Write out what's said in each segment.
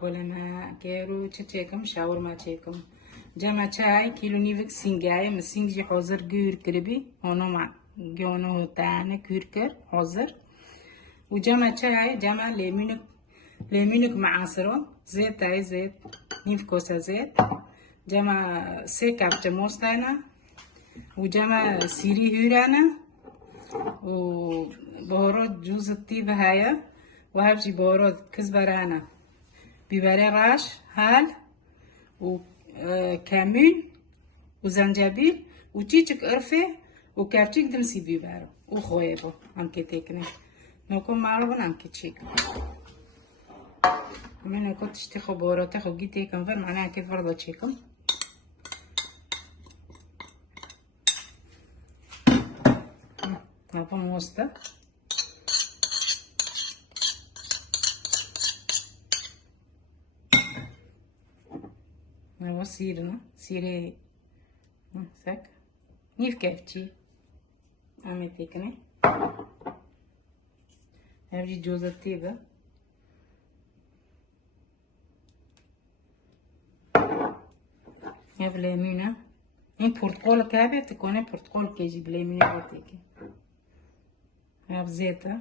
بولنا كيرو تشيكم شاور ما تشيكم جمع شاي كيلو نيفك سينجاي مسينجي حاضر جور كربي هونو مع جونو تاعنا كوركر حاضر وجمع شاي جمع ليمونك معصرة زيت تاعي زيت نيف كوسة زيت جمع سيكاب تموستانا وجمع سيري هورانا وبهارات جوز الطيب هايا وهبجي بهارات كزبرانة بيبري راش هال وكمون وزنجبيل وتيتك قرفة وكابتيك دمسي بيبارو وخويبو انكي تيكني نوكم معروفن انكي تشيك من كنت تشتخو بهاراتخو جيتي كنفر معناها كيف برضه تشيكم هذا موستا هو سيرنا سيري ساك نيف كافتي عملتيكني هذي جوز الطيبة هذا ليمونة این پرتقال كابه تكونه پرتقال كيجي بليمونة بوتيكي هذا زيتة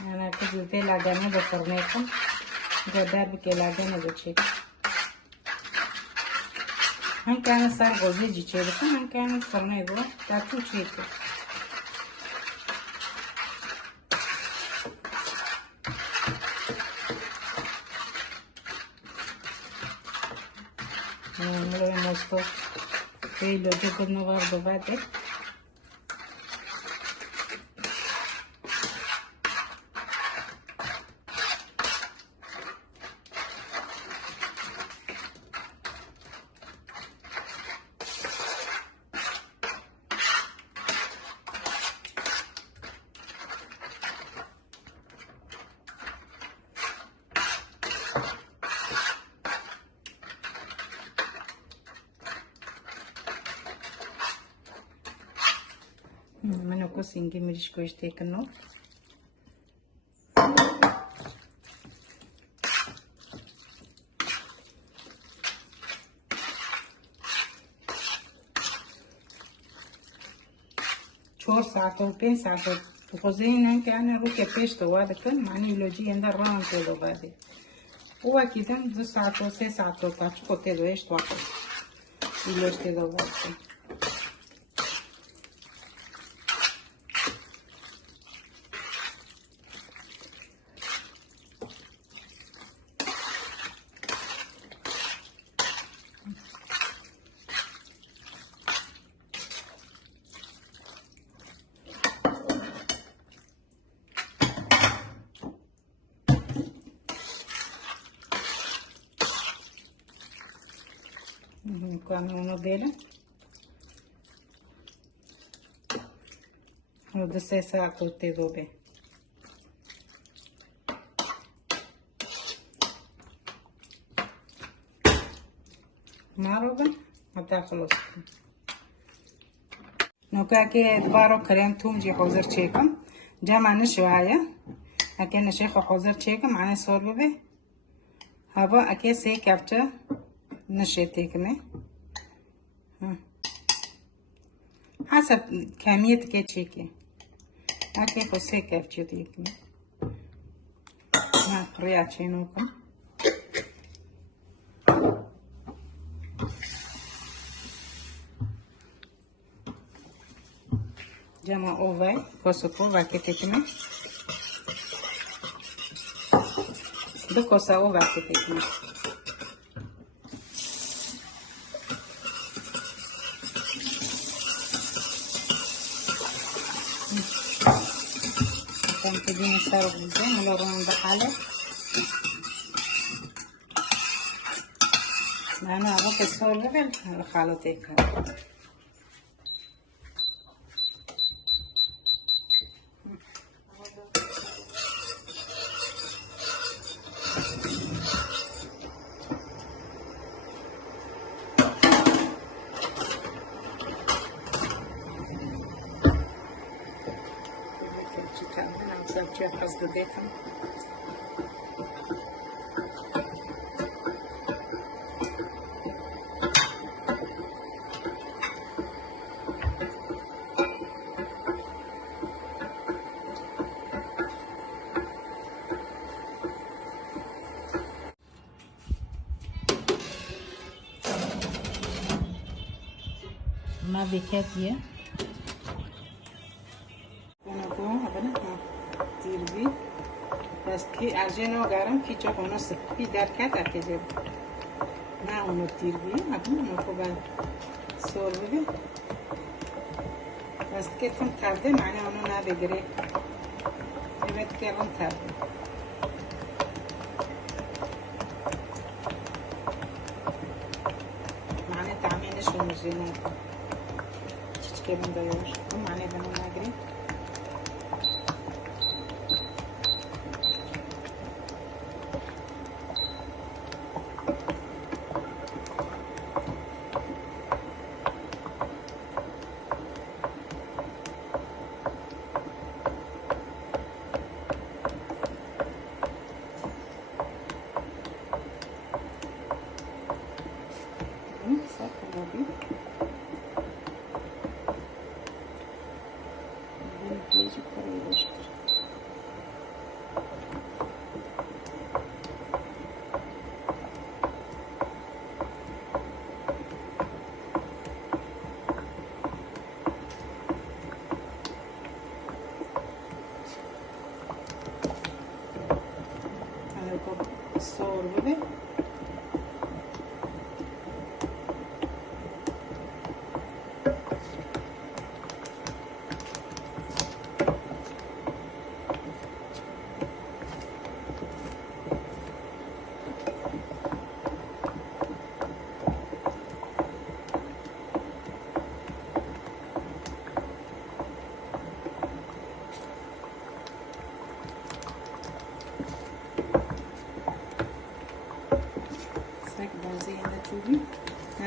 أنا كذا لاجانا بفرميكم جدار بكلاجانا بتشيك هم كان صار غوزي جيتشي هم كان فرميكو تاكل تشيك نعمله موستو في لو جبنا نوار بعد منو كوسينجي مريش كويش تيكنو چهار ساعت و 5 ساعت بخوزين كان روكي بيش تواد كن معني لو جي عند ران تلو بعدي هو كده 2 ساعت و 3 ساعت تاچو تلو ايش توقف يلوش تلو بعدي Quando uno bene lo da stessa tutte dobe معروفة حتى خلص نوكاكي بارو كريم توم جي حوزر تشيكم جامع نشو هايا اكي نشيخو حوزر تشيكم عني صور ببه هابا اكي سي كابتا نشيتيكمي حسب كمية كيتشيكي اكي خسي كابتشيتيكمي ها رياتشينوكم جمع اوفاي كوسوكو باكيتيكمي دو كوسا اوفا كيتيكمي تديني صار بالزين ولو رون بحالة أنا أبغى الصور لبن خالتك Çok hızlı dedim. ما بكافية ونقوم أبنا تيربي بس كي عجينة وقارم كي جاب ونص كي دار كات أكجب ما ونو تيربي أبنا نقوم سوربي بس كتم تابده معناه ونو نابجري يبقى كيرم تابده معناه تعمينش ومجينا كيفن داير معناه بنو ناجري صور بده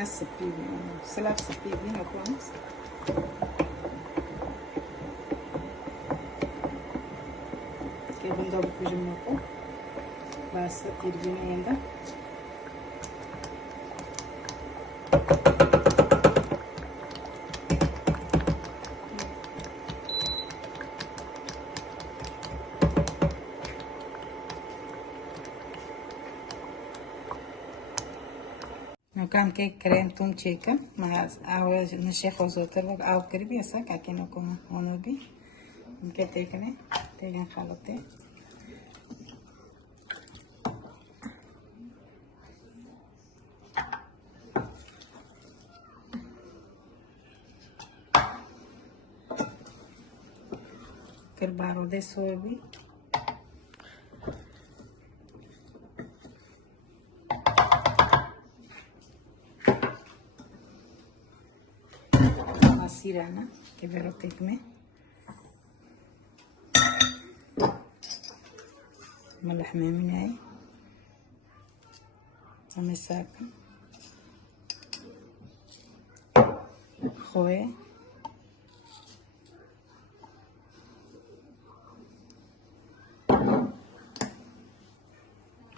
سبيبي سلاب سبيبي نكونس كي بندو بكوجمكو بس تيربيني يندا كان كيك كريم توم تشيكن مع أو نشيخ وزوتر أو كريبي هسا كأكينو كم هونوبي ممكن تيكني تيكن خلطي كربارو دي صوبي sirana che vero tekme ملح مامناي تمساك خوي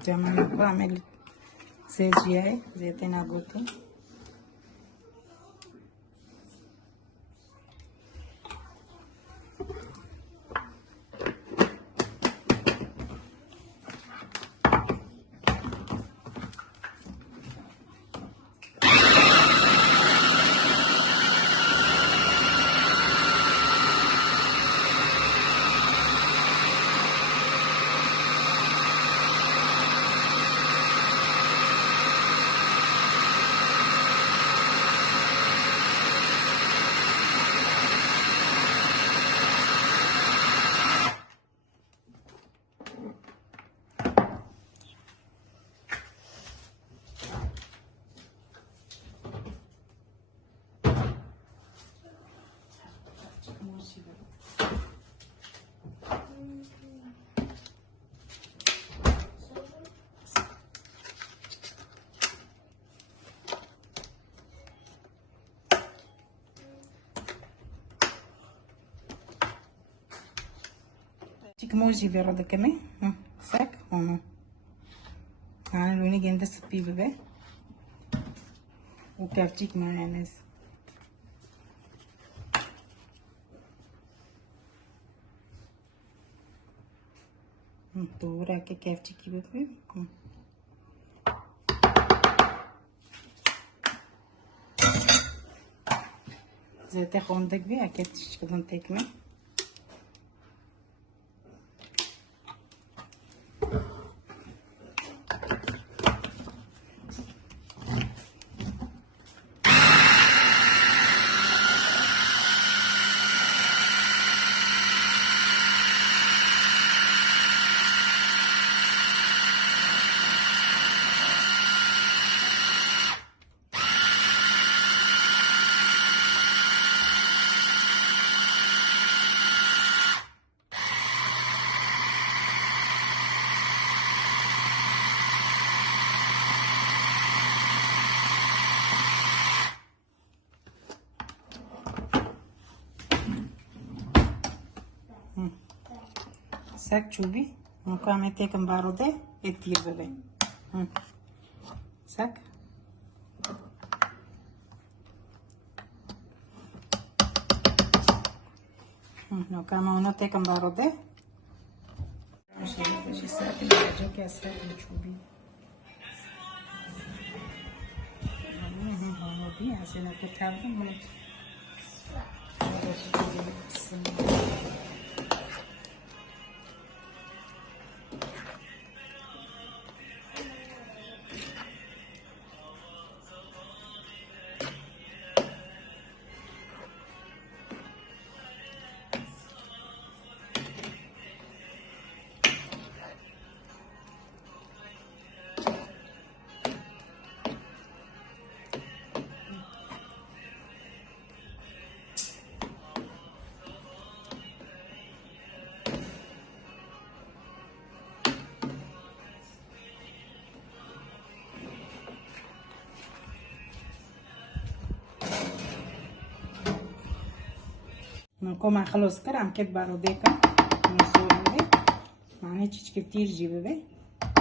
جمعنا كو عمل زيت زيتين اغوتو Kevçik moji verdi keme. Sak onu. Yani luni gende sıpı bebe. O kevçik mayonez. Doğru ki kevçik gibi bebe. Zaten hondak bir aket çıkıdan tekme. Sak çubi. Mukame tekam barode etir bebe. Sak. Mukame ono tekam barode. Şimdi sak ne que sak çubi. Abi aslında kurtardım bunu. Como خلاص كرام كده باروديكا نصور به معناه تشيش كتير جيبه به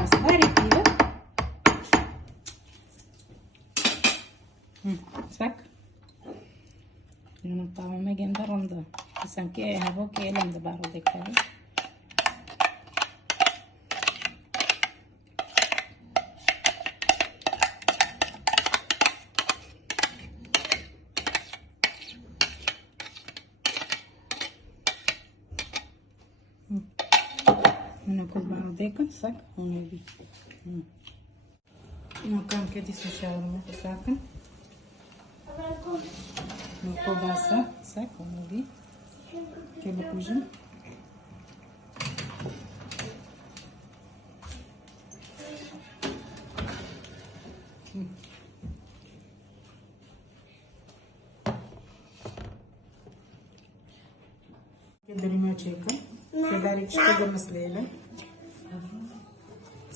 بس بارد كده سك إنه طعمه ما جنب رمضان بس أنك هبوك يلم ده باروديكا به ناكل باروديكا سك ونبي ناكل كده سشاورما ساكن ناكل باسا سك ونبي كيلو كوجن كده ما تشيكا كده ريتش كده مسليله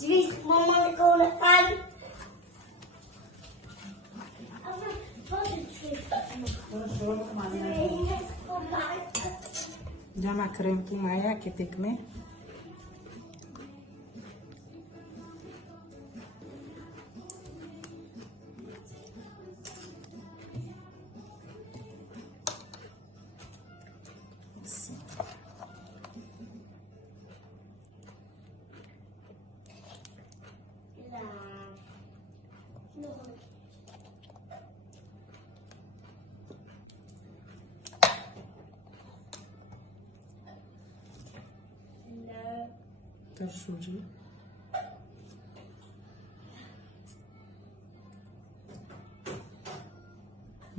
Звісно, мама не колихає. جمع كريمتي معايا كتكمل ترشوجي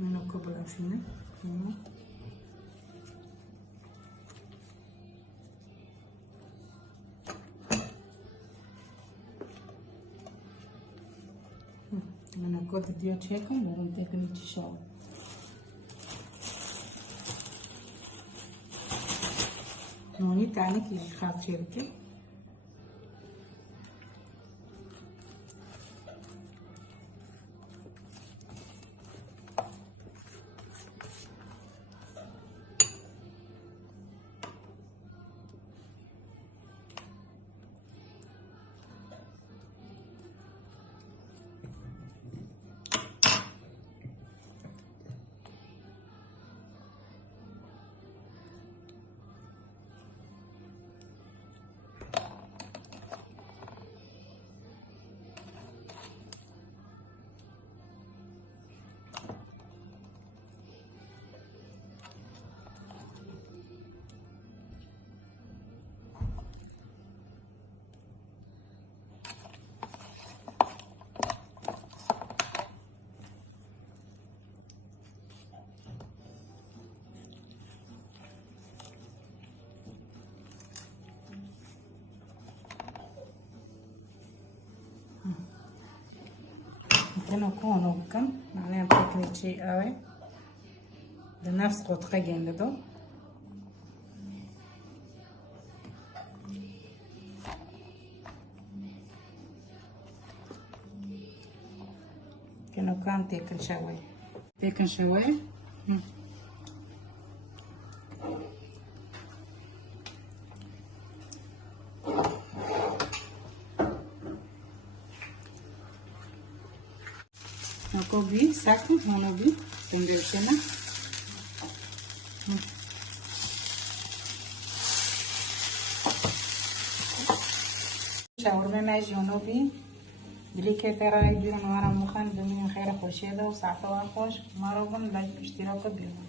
نكب العفينة نكب الديو تشيكا ورد تكني تشاو نوني تاني كي خاف شركة كانوا كونوا كم معناها بتكني شيء قوي ده نفس قط خجين ده كانوا كان تيكن شوي Ako bi, sako, ono bi, tembelkena. شاورما ماجي ono bi. بليكي ترى يجون ورا مخان بمين خير خوشيدا وساعة واخوش ما ربن لايك اشتراك بيهم.